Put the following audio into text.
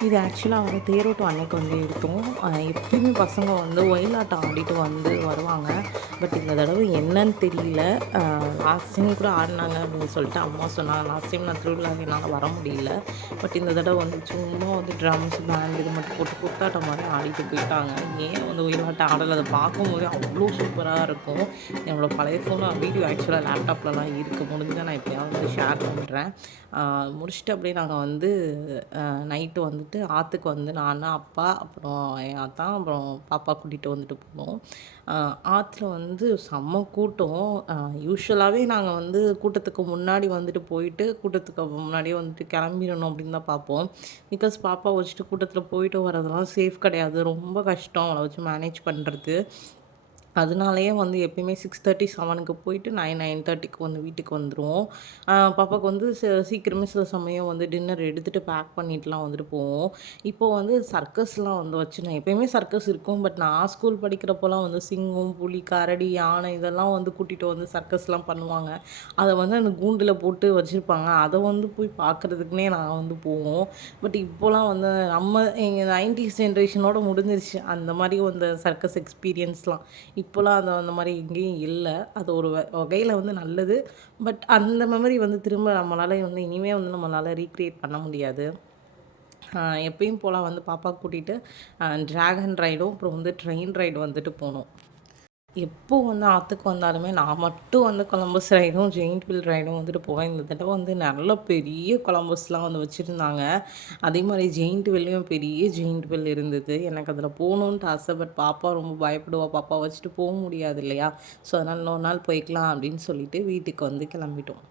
இது ஆக்சுவலா வந்து தேரோட்டம் அன்னைக்கு வந்து எடுத்தோம். எப்பயுமே பசங்க வந்து ஒயிலாட்டம் ஆடிட்டு வந்து வருவாங்க. பட் இந்த தடவை என்னன்னு தெரியல. அ லாஸ்ட் டைம் கூட ஆடுனாங்க அப்படின்னு சொல்லிட்டு அம்மா சொன்னாங்க. லாஸ்ட் டைம் நான் திருவிழாக்கு என்னால வர முடியல. பட் இந்த தடவை வந்து சும்மா வந்து ட்ரம்ஸ், பேண்ட் இது மட்டும் போட்டு குத்தாட்டம் மாரி ஆடிட்டு போயிட்டாங்க. ஏன் வந்து ஒயிலாட்டம் ஆடல? அத பார்க்கும்போதே அவ்ளோ சூப்பரா இருக்கும். என்னோட பழைய ஃபோன்ல வீடியோ ஆக்சுவலா லேப்டாப்லலாம் இருக்கு. முடிஞ்சா நான் எப்பயாவது வந்து ஷேர் பண்றேன். அ முடிச்சுட்டு அப்படியே நாங்க வந்து நைட்டு வந்துட்டு ஆத்துக்கு வந்து நானு, அப்பா, அப்புறம் என் ஆத்தா, அப்புறம் பாப்பா கூட்டிட்டு வந்துட்டு போனோம். அ ஆத்துல வந்து செம்ம கூட்டம். யூசுவலாவே நாங்க வந்து கூட்டத்துக்கு முன்னாடி வந்துட்டு போயிட்டு, கூட்டத்துக்கு முன்னாடியே வந்துட்டு கிளம்பிரணும் அப்படின்னு தான் பார்ப்போம். பிகாஸ் பாப்பாவ வச்சுட்டு கூட்டத்துல போயிட்டு வரதெல்லாம் சேஃப் கிடையாது. ரொம்ப கஷ்டம் அவள வச்சு மேனேஜ் பண்றது. அதனாலயே வந்து எப்பயுமே 6:30, 7க்கு போயிட்டு 9:30க்கு வந்து வீட்டுக்கு வந்துருவோம். பாப்பாக்கு வந்து சீக்கிரமே சில சமயம் வந்து டின்னர் எடுத்துட்டு பேக் பண்ணிட்டுலாம் வந்துட்டு போவோம். இப்போ வந்து சர்க்கஸ்லாம் வந்து வச்சு நான் எப்பயுமே சர்க்கஸ் இருக்கும். பட் நான் ஸ்கூல் படிக்கிறப்போலாம் வந்து சிங்கம், புலி, கரடி, யானை இதெல்லாம் வந்து கூட்டிட்டு வந்து சர்க்கஸ்லாம் பண்ணுவாங்க. அத வந்து அந்த கூண்டுல போட்டு வச்சிருப்பாங்க. அத வந்து போய் பார்க்குறதுக்குன்னே நான் வந்து போவோம். பட் இப்போலாம் வந்து எங்க 90ஸ் ஜென்ரேஷனோட முடிஞ்சிருச்சு. அந்த மாரி அந்த சர்க்கஸ் எக்ஸ்பீரியன்ஸ்லாம். இப்போலாம் அது அந்த மாரி எங்கேயும் இல்ல. அது ஒரு வகையில வந்து நல்லது. பட் அந்த மெமரி வந்து திரும்ப நம்மளால வந்து இனிமே வந்து நம்மளால ரீக்ரியேட் பண்ண முடியாது. அ எப்பயும் போல வந்து பாப்பாவ கூட்டிட்டு டிராகன் ரைடும், அப்புறம் வந்து ட்ரெயின் ரைடு வந்துட்டு போனோம். எப்போ வந்து ஆத்துக்கு வந்தாலுமே நான் மட்டும் வந்து கொலம்பஸ் ரைடும், ஜெயிண்ட் வீல் ரைடும் வந்துட்டு போவேன். இந்த தடவ வந்து நல்ல பெரிய கொலம்பஸ்லாம் வந்து வச்சிருந்தாங்க. அதே மாரி ஜெயிண்ட் வீல்லயும் பெரிய ஜெயிண்ட் வீல் இருந்தது. எனக்கு அதில போணுன்ட்டு ஆசை. பட் பாப்பா ரொம்ப பயப்படுவா. பாப்பாவ வச்சுட்டு போ முடியாது இல்லையா? ஸோ அதனால இன்னொரு நாள் போய்க்கலாம் அப்படின்னு சொல்லிட்டு வீட்டுக்கு வந்து கிளம்பிட்டோம்.